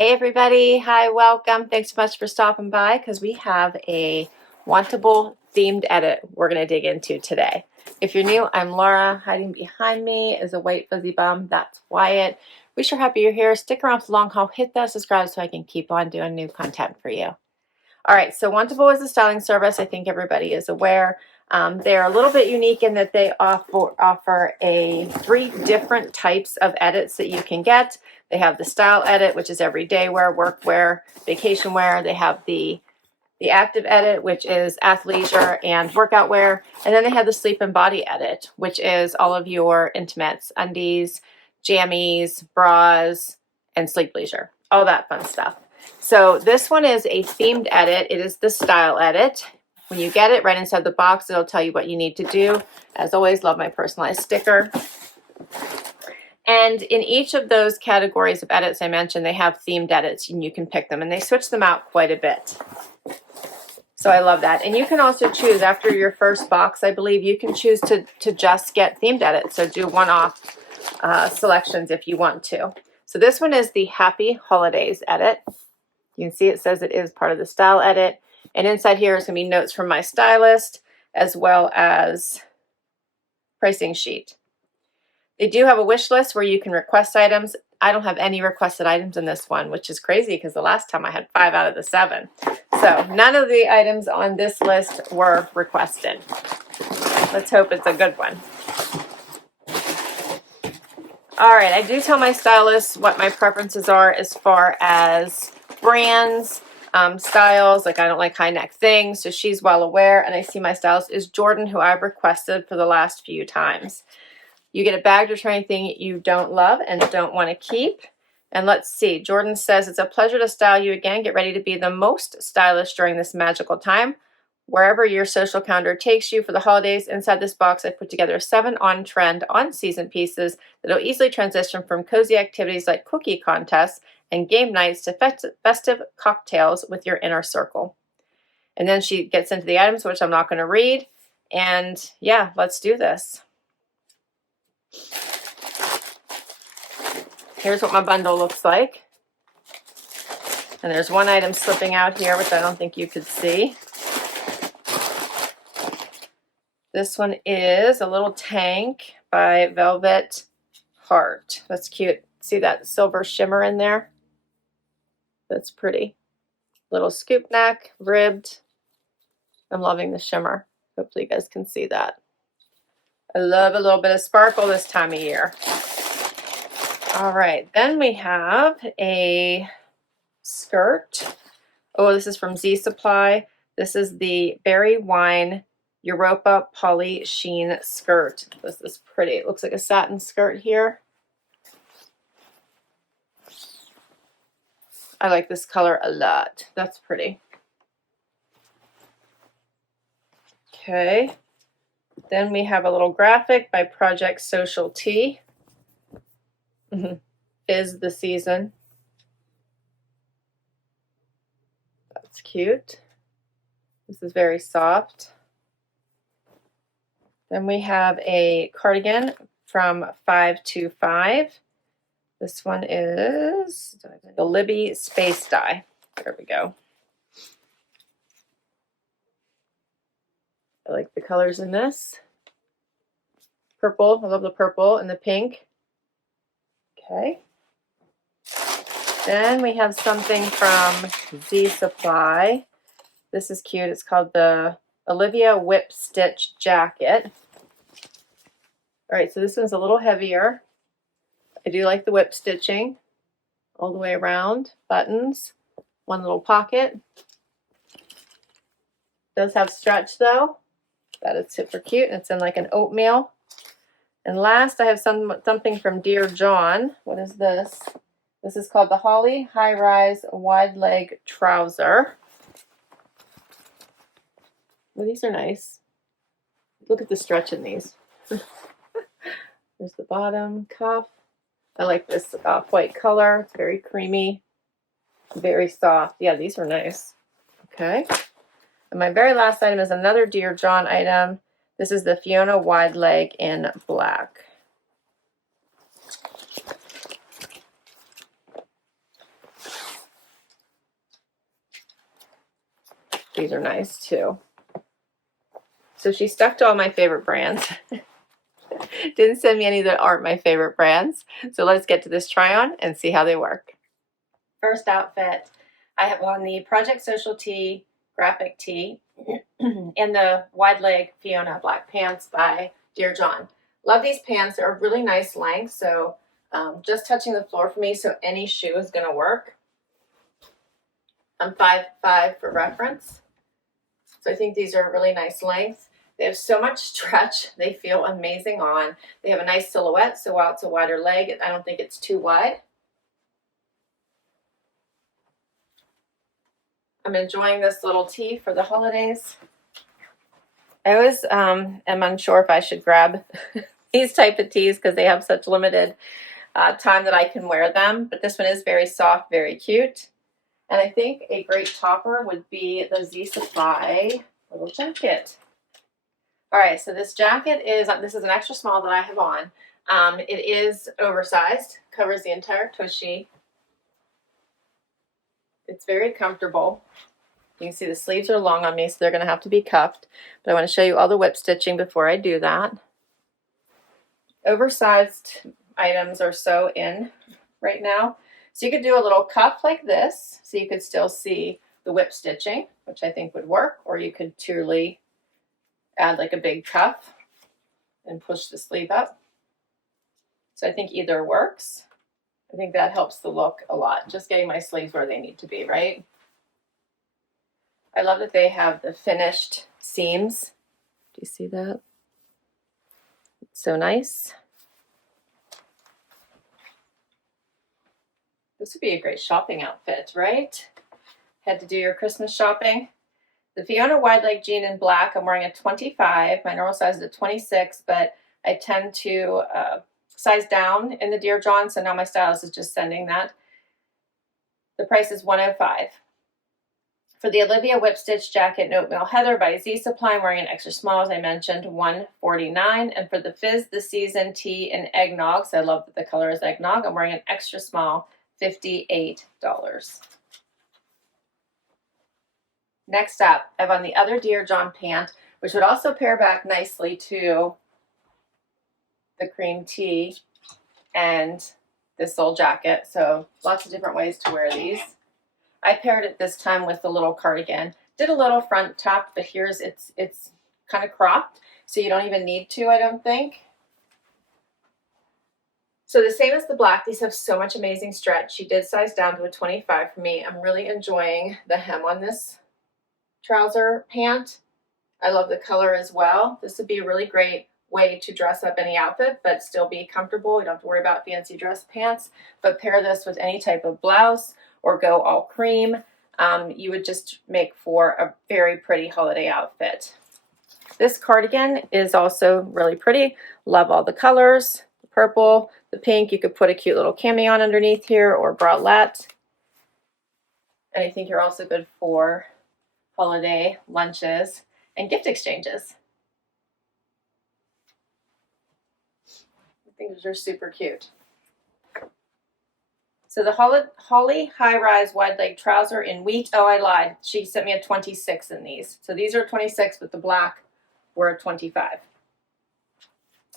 Hey everybody, hi, welcome. Thanks so much for stopping by because we have a Wantable themed edit we're going to dig into today. If you're new, I'm Laura. Hiding behind me is a white fuzzy bum. That's Wyatt. We sure happy you're here. Stick around for the long haul. Hit that subscribe so I can keep on doing new content for you. All right, so Wantable is a styling service. I think everybody is aware. They're a little bit unique in that they offer 3 different types of edits that you can get. They have the style edit, which is everyday wear, work wear, vacation wear. They have the active edit, which is athleisure and workout wear. And then they have the sleep and body edit, which is all of your intimates, undies, jammies, bras, and sleep leisure, all that fun stuff. So this one is a themed edit. It is the style edit. When you get it, right inside the box, it'll tell you what you need to do. As always, love my personalized sticker. And in each of those categories of edits I mentioned, they have themed edits and you can pick them, and they switch them out quite a bit. So I love that. And you can also choose after your first box, I believe you can choose to just get themed edits. So do one-off selections if you want to. So this one is the Happy Holidays edit. You can see it says it is part of the style edit. And inside here is going to be notes from my stylist as well as pricing sheet. They do have a wish list where you can request items. I don't have any requested items in this one, which is crazy because the last time I had 5 out of the 7. So none of the items on this list were requested. Let's hope it's a good one. All right, I do tell my stylists what my preferences are as far as brands, styles. Like I don't like high neck things, so she's well aware. And I see my stylist is Jordan, who I've requested for the last few times. You get a bag return anything you don't love and don't want to keep. And let's see, Jordan says, it's a pleasure to style you again. Get ready to be the most stylish during this magical time. Wherever your social calendar takes you for the holidays, inside this box I put together 7 on-trend, on-season pieces that will easily transition from cozy activities like cookie contests and game nights to festive cocktails with your inner circle. And then she gets into the items, which I'm not going to read. And yeah, let's do this. Here's what my bundle looks like. And there's one item slipping out here, which I don't think you could see. This one is a little tank by Velvet Heart. That's cute. See that silver shimmer in there? That's pretty. Little scoop neck, ribbed. I'm loving the shimmer. Hopefully you guys can see that. I love a little bit of sparkle this time of year. All right, then we have a skirt. Oh, this is from Z Supply. This is the Berry Wine Europa Poly Sheen skirt. This is pretty. It looks like a satin skirt here. I like this color a lot. That's pretty. Okay. Then we have a little graphic by Project Social Tea. Is the season. That's cute. This is very soft. Then we have a cardigan from 525. This one is the Libby Space Dye. There we go. I like the colors in this. Purple, I love the purple and the pink. Okay. Then we have something from Z Supply. This is cute. It's called the Olivia Whip Stitch Jacket. All right, so this one's a little heavier. I do like the whip stitching all the way around. Buttons, one little pocket. Does have stretch though. That is super cute. And it's in like an oatmeal. And last, I have something from Dear John. What is this? This is called the Holly High Rise Wide Leg Trouser. Well, these are nice. Look at the stretch in these. There's the bottom cuff. I like this white color. It's very creamy, very soft. Yeah, these are nice. Okay. And my very last item is another Dear John item. This is the Fiona Wide Leg in black. These are nice too. So she stuck to all my favorite brands. Didn't send me any that aren't my favorite brands. So let's get to this try on and see how they work. First outfit, I have on the Project Social tee, graphic tee, and the wide leg Fiona black pants by Dear John. Love these pants. They're a really nice length, so just touching the floor for me, so any shoe is going to work. I'm 5'5" for reference, so I think these are a really nice length. They have so much stretch. They feel amazing on. They have a nice silhouette, so while it's a wider leg, I don't think it's too wide. I'm enjoying this little tee for the holidays. I always am unsure if I should grab these type of tees because they have such limited time that I can wear them. But this one is very soft, very cute. And I think a great topper would be the Z Supply little jacket. All right, so this jacket this is an extra small that I have on. It is oversized, covers the entire tushy. It's very comfortable. You can see the sleeves are long on me, so they're going to have to be cuffed. But I want to show you all the whip stitching before I do that. Oversized items are so in right now. So you could do a little cuff like this, so you could still see the whip stitching, which I think would work. Or you could truly add like a big cuff and push the sleeve up. So I think either works. I think that helps the look a lot, just getting my sleeves where they need to be, right? I love that they have the finished seams. Do you see that? It's so nice. This would be a great shopping outfit, right? Had to do your Christmas shopping. The Fiona wide leg jean in black, I'm wearing a 25. My normal size is a 26, but I tend to size down in the Dear John, so now my stylist is just sending that. The price is $105. For the Olivia Whip Stitch Jacket in Oatmeal Heather by Z Supply, I'm wearing an extra small, as I mentioned, $149. And for the Fizz the Season tee in Eggnog, so I love that the color is eggnog, I'm wearing an extra small, $58. Next up, I have on the other Dear John pant, which would also pair back nicely to the cream tee and this little jacket. So lots of different ways to wear these. I paired it this time with the little cardigan. Did a little front tuck, but here's it's kind of cropped, so you don't even need to, I don't think. So the same as the black, these have so much amazing stretch. She did size down to a 25 for me. I'm really enjoying the hem on this trouser pant. I love the color as well. This would be a really great way to dress up any outfit, but still be comfortable. You don't have to worry about fancy dress pants, but pair this with any type of blouse or go all cream. You would just make for a very pretty holiday outfit. This cardigan is also really pretty. Love all the colors, the purple, the pink. You could put a cute little cami on underneath here or bralette. And I think you're also good for holiday lunches and gift exchanges. I think these are super cute. So the Holly high-rise wide leg trouser in wheat. Oh, I lied. She sent me a 26 in these. So these are 26, but the black were a 25.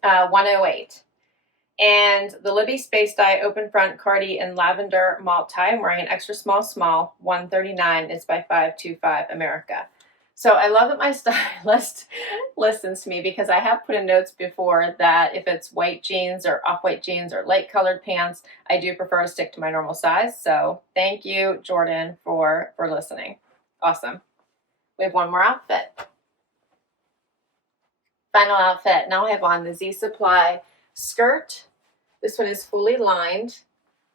108. And the Libby Space Dye open front cardi in lavender malt tie. I'm wearing an extra small, 139. It's by 525 America. So I love that my stylist listens to me, because I have put in notes before that if it's white jeans or off-white jeans or light colored pants, I do prefer to stick to my normal size. So thank you, Jordan, for listening. Awesome. We have one more outfit. Final outfit. Now I have on the Z Supply skirt. This one is fully lined.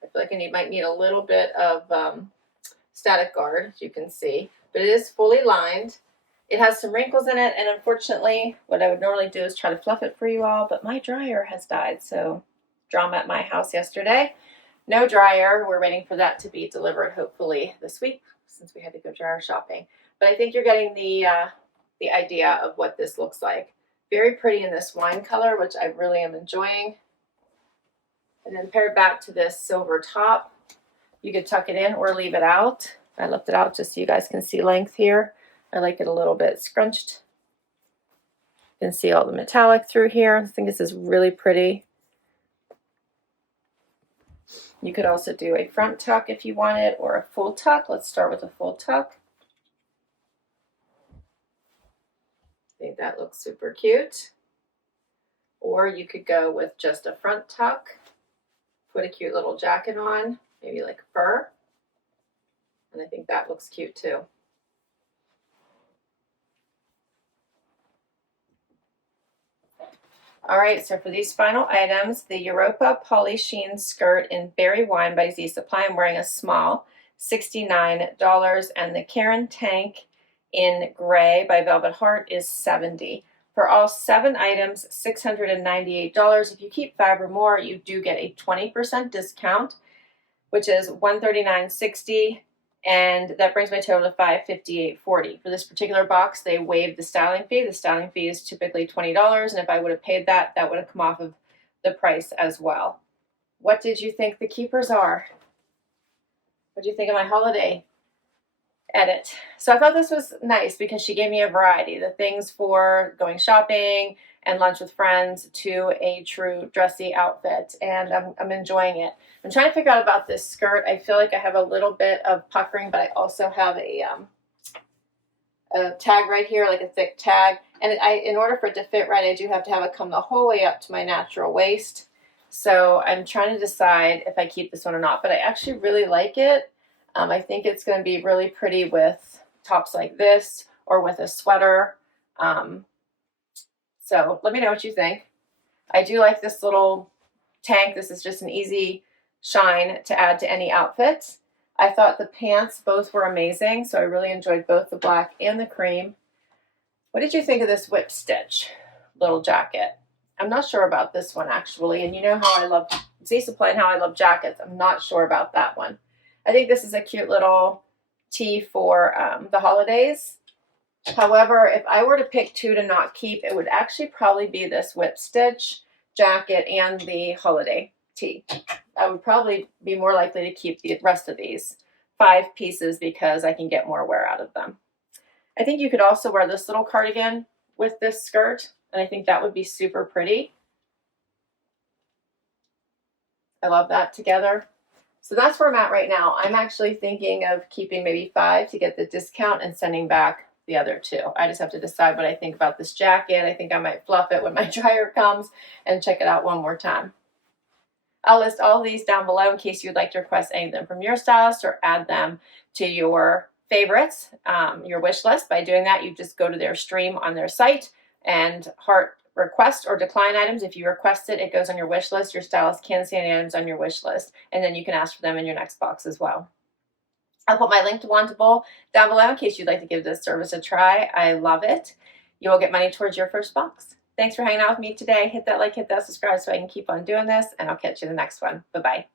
I feel like I might need a little bit of static guard, as you can see, but it is fully lined. It has some wrinkles in it, and unfortunately, what I would normally do is try to fluff it for you all, but my dryer has died, so drama at my house yesterday. No dryer. We're waiting for that to be delivered, hopefully this week, since we had to go dryer shopping. But I think you're getting the idea of what this looks like. Very pretty in this wine color, which I really am enjoying. And then paired back to this silver top. You could tuck it in or leave it out. I left it out just so you guys can see length here. I like it a little bit scrunched. You can see all the metallic through here. I think this is really pretty. You could also do a front tuck if you wanted, or a full tuck. Let's start with a full tuck. I think that looks super cute. Or you could go with just a front tuck, put a cute little jacket on, maybe like fur. And I think that looks cute too. All right, so for these final items, the Europa Poly Sheen skirt in Berry Wine by Z Supply, I'm wearing a small, $69, and the Karen Tank in gray by Velvet Heart is $70. For all 7 items, $698. If you keep 5 or more, you do get a 20% discount, which is $139.60. And that brings my total to $558.40. For this particular box, they waived the styling fee. The styling fee is typically $20, and if I would have paid that, that would have come off of the price as well. What did you think the keepers are? What did you think of my holiday edit? So I thought this was nice because she gave me a variety. The things for going shopping and lunch with friends to a true dressy outfit, and I'm enjoying it. I'm trying to figure out about this skirt. I feel like I have a little bit of puckering, but I also have a tag right here, like a thick tag. And in order for it to fit right, I do have to have it come the whole way up to my natural waist. So I'm trying to decide if I keep this one or not, but I actually really like it. I think it's going to be really pretty with tops like this or with a sweater. So let me know what you think. I do like this little tank. This is just an easy shine to add to any outfit. I thought the pants both were amazing, so I really enjoyed both the black and the cream. What did you think of this whip stitch little jacket? I'm not sure about this one actually, and you know how I love Z Supply and how I love jackets. I'm not sure about that one. I think this is a cute little tee for the holidays. However, if I were to pick 2 to not keep, it would actually probably be this whip stitch jacket and the holiday tee. I would probably be more likely to keep the rest of these 5 pieces because I can get more wear out of them. I think you could also wear this little cardigan with this skirt, and I think that would be super pretty. I love that together. So that's where I'm at right now. I'm actually thinking of keeping maybe 5 to get the discount and sending back the other 2. I just have to decide what I think about this jacket. I think I might fluff it when my dryer comes and check it out one more time. I'll list all of these down below in case you'd like to request any of them from your stylist or add them to your favorites, your wish list. By doing that, you just go to their stream on their site and heart request or decline items. If you request it, it goes on your wish list. Your stylist can see any items on your wish list, and then you can ask for them in your next box as well. I'll put my link to Wantable down below in case you'd like to give this service a try. I love it. You will get money towards your first box. Thanks for hanging out with me today. Hit that like, hit that subscribe so I can keep on doing this, and I'll catch you in the next one. Bye-bye.